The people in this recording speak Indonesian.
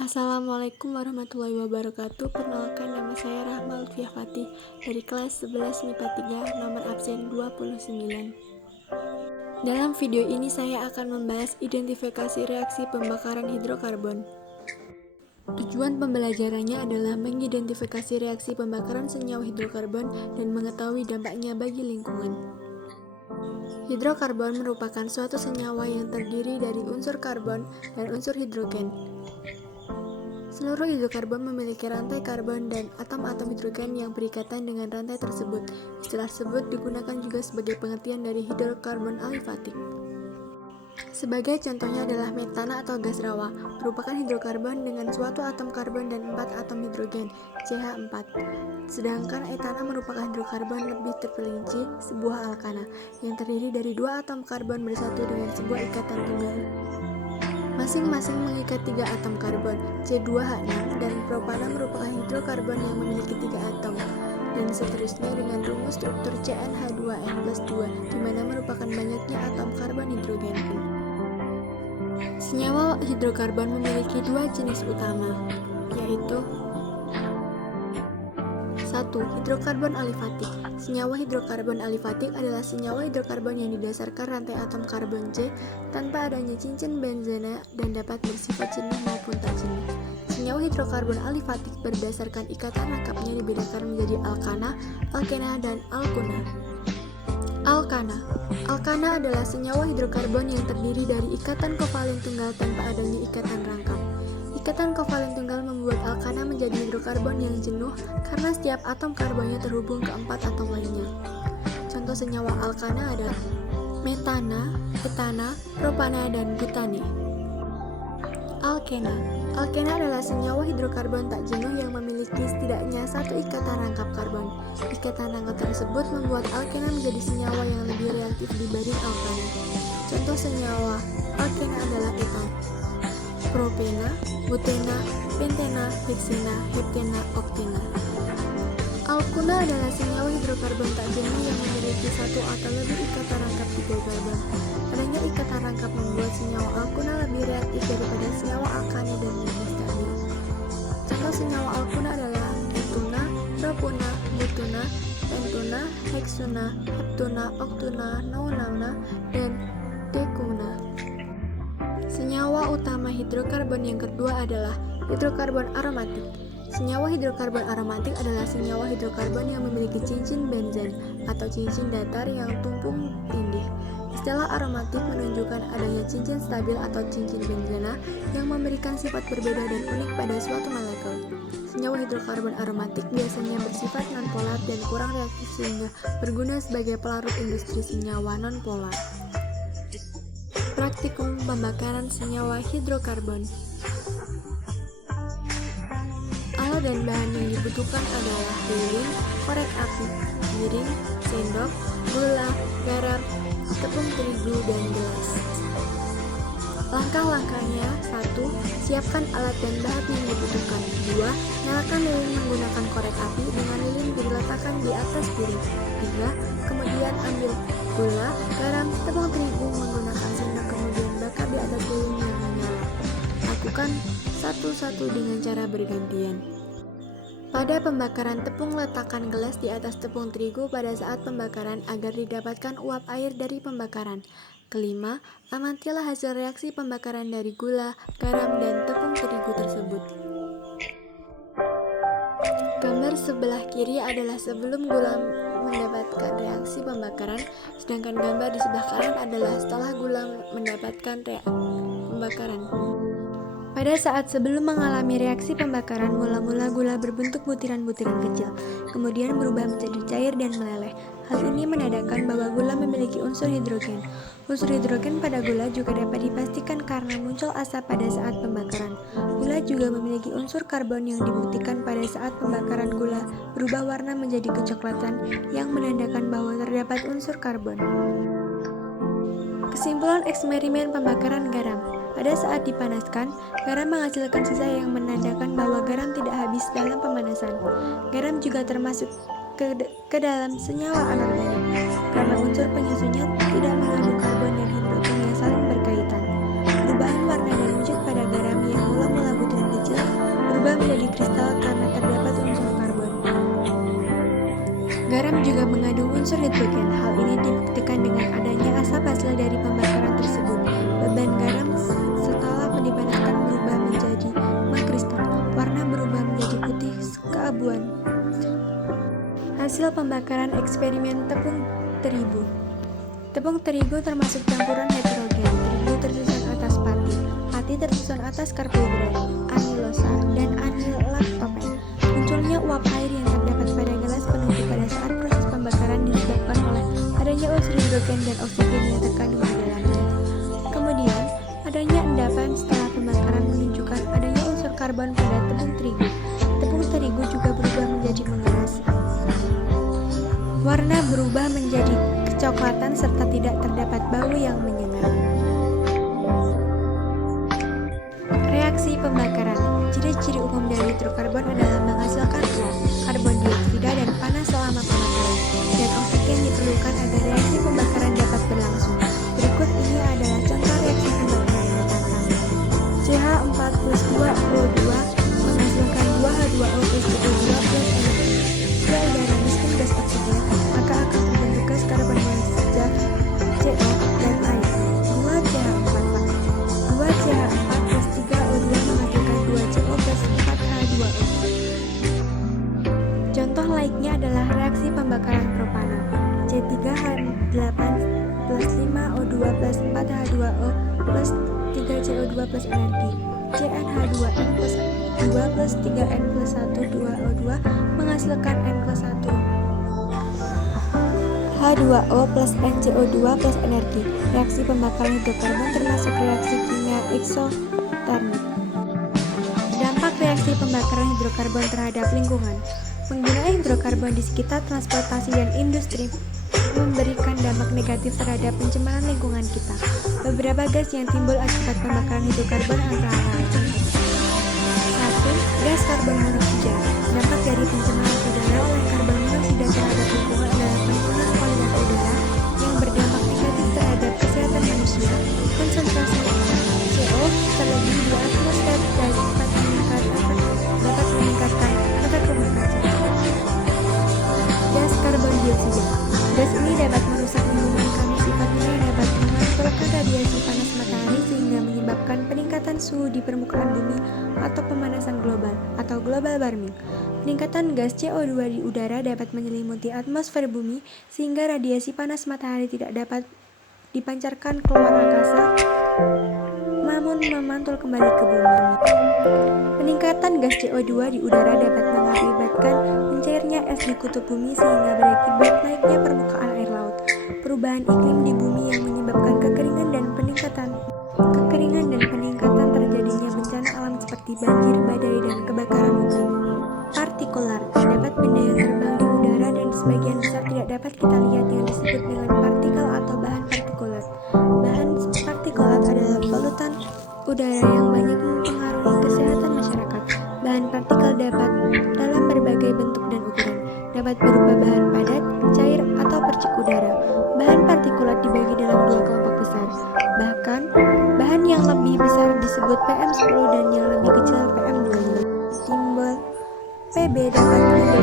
Assalamualaikum warahmatullahi wabarakatuh. Perkenalkan, nama saya Rahma Lutfiah Fatih dari kelas 11 MIPA 3 nomor absen 29. Dalam video ini saya akan membahas identifikasi reaksi pembakaran hidrokarbon. Tujuan pembelajarannya adalah mengidentifikasi reaksi pembakaran senyawa hidrokarbon dan mengetahui dampaknya bagi lingkungan. Hidrokarbon merupakan suatu senyawa yang terdiri dari unsur karbon dan unsur hidrogen. Seluruh hidrokarbon memiliki rantai karbon dan atom-atom hidrogen yang berikatan dengan rantai tersebut. Istilah tersebut digunakan juga sebagai pengertian dari hidrokarbon alifatik. Sebagai contohnya adalah metana atau gas rawa, merupakan hidrokarbon dengan suatu atom karbon dan 4 atom hidrogen, CH4. Sedangkan etana merupakan hidrokarbon lebih terperinci, sebuah alkana, yang terdiri dari 2 atom karbon bersatu dengan sebuah ikatan tunggal. Masing-masing mengikat 3 atom karbon, C2H6, dan propana merupakan hidrokarbon yang memiliki 3 atom, dan seterusnya dengan rumus struktur CnH2n+2, di mana merupakan banyaknya atom karbon hidrogen. Senyawa hidrokarbon memiliki 2 jenis utama, yaitu 1. Hidrokarbon alifatik. Senyawa hidrokarbon alifatik adalah senyawa hidrokarbon yang didasarkan rantai atom karbon C tanpa adanya cincin benzena dan dapat bersifat jenuh maupun tak jenuh. Senyawa hidrokarbon alifatik berdasarkan ikatan rangkapnya dibedakan menjadi alkana, alkena, dan alkuna. Alkana adalah senyawa hidrokarbon yang terdiri dari ikatan kovalen tunggal tanpa adanya ikatan rangkap. Ikatan kovalen tunggal membuat alkana menjadi hidrokarbon yang jenuh karena setiap atom karbonnya terhubung ke 4 atom lainnya. Contoh senyawa alkana adalah metana, etana, propana, dan butane. Alkena adalah senyawa hidrokarbon tak jenuh yang memiliki setidaknya 1 ikatan rangkap karbon. Ikatan rangkap tersebut membuat alkena menjadi senyawa yang lebih reaktif dibanding alkana. Contoh senyawa alkena adalah etana, propena, butena, pentena, heksena, heptena, oktena. Alkuna adalah senyawa hidrokarbon tak jenuh yang memiliki 1 atau lebih ikatan rangkap hidrokarbon. Adanya ikatan rangkap membuat senyawa alkuna lebih reaktif daripada senyawa alkane dan lebih stabil. Contoh senyawa alkuna adalah etuna, propuna, butuna, pentuna, heksuna, heptuna, oktuna, nonana, dan dekuna. Senyawa utama hidrokarbon yang kedua adalah hidrokarbon aromatik. Senyawa hidrokarbon aromatik adalah senyawa hidrokarbon yang memiliki cincin benzen atau cincin datar yang tumpung tindih. Istilah aromatik menunjukkan adanya cincin stabil atau cincin benzena yang memberikan sifat berbeda dan unik pada suatu molekul. Senyawa hidrokarbon aromatik biasanya bersifat nonpolar dan kurang reaktif sehingga berguna sebagai pelarut industri senyawa nonpolar. Praktikum pembakaran senyawa hidrokarbon. Alat dan bahan yang dibutuhkan adalah lilin, korek api, piring, sendok, gula, garam, tepung terigu, dan gelas. Langkah-langkahnya: 1. Siapkan alat dan bahan yang dibutuhkan. 2. Nyalakan lilin menggunakan korek api dengan lilin diletakkan di atas piring. 3. Kemudian ambil gula, garam, tepung terigu menggunakan sendok kemudian bakar di atas lilin yang menyala. Lakukan satu-satu dengan cara bergantian. Pada pembakaran tepung, letakkan gelas di atas tepung terigu pada saat pembakaran agar didapatkan uap air dari pembakaran. Kelima, amatilah hasil reaksi pembakaran dari gula, garam, dan tepung terigu tersebut. Gambar sebelah kiri adalah sebelum gula mendapatkan reaksi pembakaran, sedangkan gambar di sebelah kanan adalah setelah gula mendapatkan pembakaran. Pada saat sebelum mengalami reaksi pembakaran, mula-mula gula berbentuk butiran-butiran kecil, kemudian berubah menjadi cair dan meleleh. Hal ini menandakan bahwa gula memiliki unsur hidrogen. Unsur hidrogen pada gula juga dapat dipastikan karena muncul asap pada saat pembakaran. Gula juga memiliki unsur karbon yang dibuktikan pada saat pembakaran gula berubah warna menjadi kecoklatan yang menandakan bahwa terdapat unsur karbon. Kesimpulan eksperimen pembakaran garam. Pada saat dipanaskan, garam menghasilkan sisa yang menandakan bahwa garam tidak habis dalam pemanasan. Garam juga termasuk ke dalam senyawa anorganik, karena unsur penyusunnya tidak mengandung karbon dan hidrogen yang saling berkaitan. Perubahan warna dan wujud pada garam yang mula-mula butiran kecil menjadi kristal karena terdapat unsur karbon. Garam juga mengandung unsur hidrogen. Hal ini dibuktikan dengan adanya asap hasil dari pembakaran tersebut. Beban garam setelah dipanaskan berubah menjadi mengkristal. Warna berubah menjadi putih keabuan. Hasil pembakaran eksperimen tepung terigu. Tepung terigu termasuk campuran heterogen. Terigu tersusun atas pati. Pati tersusun atas karbohidrat, amilosa, dan anilaktopen. Munculnya uap air yang terdapat pada gelas penunggu pada saat proses pembakaran disebabkan oleh adanya unsur hidrogen dan oksigen yang terkandung di dalamnya. Kemudian, adanya endapan setelah pembakaran menunjukkan adanya unsur karbon pada tepung terigu. Tepung terigu juga berubah menjadi mengeras. Warna berubah menjadi kecoklatan serta tidak terdapat bau yang menyengat. Reaksi pembakaran. Ciri-ciri umum dari hidrokarbon adalah menghasilkan uap, karbon dioksida, dan panas selama pembakaran, dan oksigen diperlukan agar reaksi pembakaran dapat berlangsung. Berikut ini adalah contoh reaksi pembakaran metana. CH4+2O2 menghasilkan 2H2O plus CO2 plus energi. Jika udara miskin gas oksigen, maka akan terbentuk gas karbon monoksida CO dan air. 2CH4 plus 3O2 menghasilkan 2CO plus 4H2O. Contoh lainnya adalah reaksi pembakaran propana. C3H8 plus 5O2 plus 4H2O plus 3CO2 plus energi. CnH2n plus 2 plus 3n plus 1 2O2 menghasilkan n plus 1 H2O plus NCO2 plus energi. Reaksi pembakaran hidrokarbon termasuk reaksi kimia eksotermik. Dampak reaksi pembakaran hidrokarbon terhadap lingkungan. Penggunaan hidrokarbon di sekitar transportasi dan industri memberikan dampak negatif terhadap pencemaran lingkungan kita. Beberapa gas yang timbul akibat pembakaran hidrokarbon antara lain. 1. Gas karbon monoksida. Dampak dari pencemaran udara oleh karbon monoksida terhadap lingkungan adalah penurunan kualitas udara yang berdampak negatif terhadap kesehatan manusia. Konsentrasi CO terlebih di atmosfer dapat meningkatkan efek rumah kaca. Gas karbon dioksida. Gas ini dapat merusak lingkungan karena sifatnya yang dapat memantulkan radiasi panas matahari sehingga menyebabkan peningkatan suhu di permukaan bumi atau pemanasan global atau global warming. Peningkatan gas CO2 di udara dapat menyelimuti atmosfer bumi sehingga radiasi panas matahari tidak dapat dipancarkan keluar angkasa namun memantul kembali ke bumi. Peningkatan gas CO2 di udara dapat mengakibatkan mencairnya es di kutub bumi sehingga berakibat naiknya permukaan air laut. Perubahan iklim di bumi yang menyebabkan kekeringan dan peningkatan terjadinya bencana alam seperti banjir, badai, dan kebakaran hutan. Partikular. Terdapat benda yang terbang di udara dan sebagian besar tidak dapat kita lihat yang disebut dengan partikel atau bahan partikulat. Bahan partikulat adalah polutan udara yang banyak mempengaruhi kesehatan masyarakat. Bahan partikel dapat dalam berbagai bentuk dan ukuran, dapat berupa bahan padat, cair, atau percik udara. Bahan partikulat dibagi dalam dua kelompok besar. Bahkan, bahan yang lebih besar disebut PM10 dan yang lebih kecil PM20. Simbol Pb dapat menunjukkan